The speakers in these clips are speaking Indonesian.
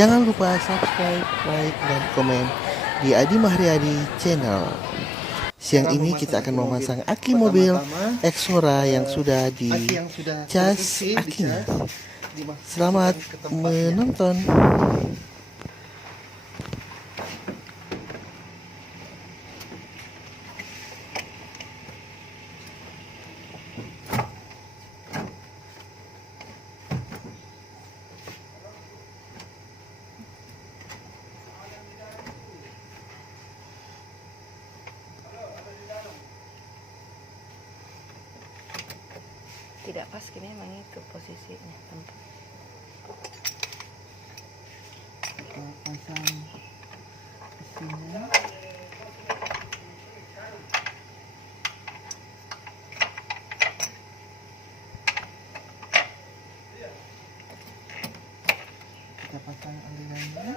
Jangan lupa subscribe, like, dan komen di Adi Mahriadi Channel. Siang ini kita akan memasang aki mobil Exora yang sudah dicas akinya. Selamat menonton. Tidak pas gini emang itu posisinya tempat. Kita pasang besinya. Kita pasang alirannya.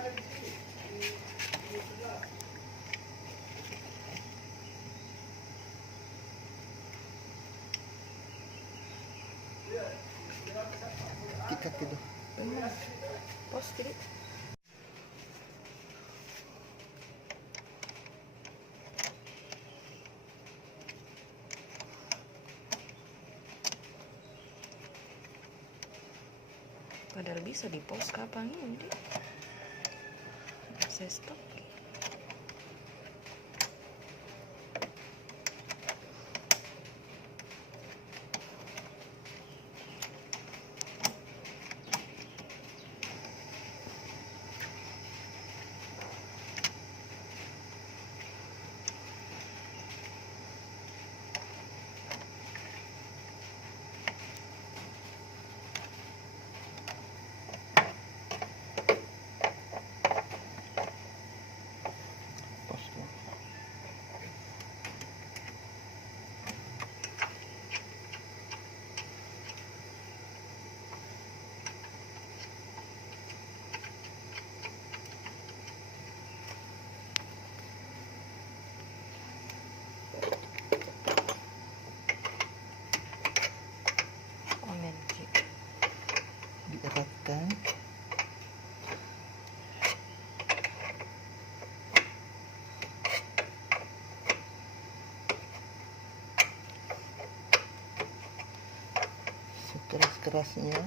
Kita gitu. Pos kiri. Padahal bisa di pos kapan ini? Saya stop. Dieratkan. Sekeras-kerasnya.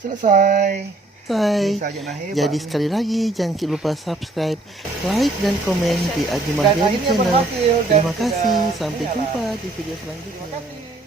Selesai. Jadi sekali lagi jangan lupa subscribe, like, dan komen di Adi Mahriadi Channel. Terima kasih. Sampai jumpa di video selanjutnya.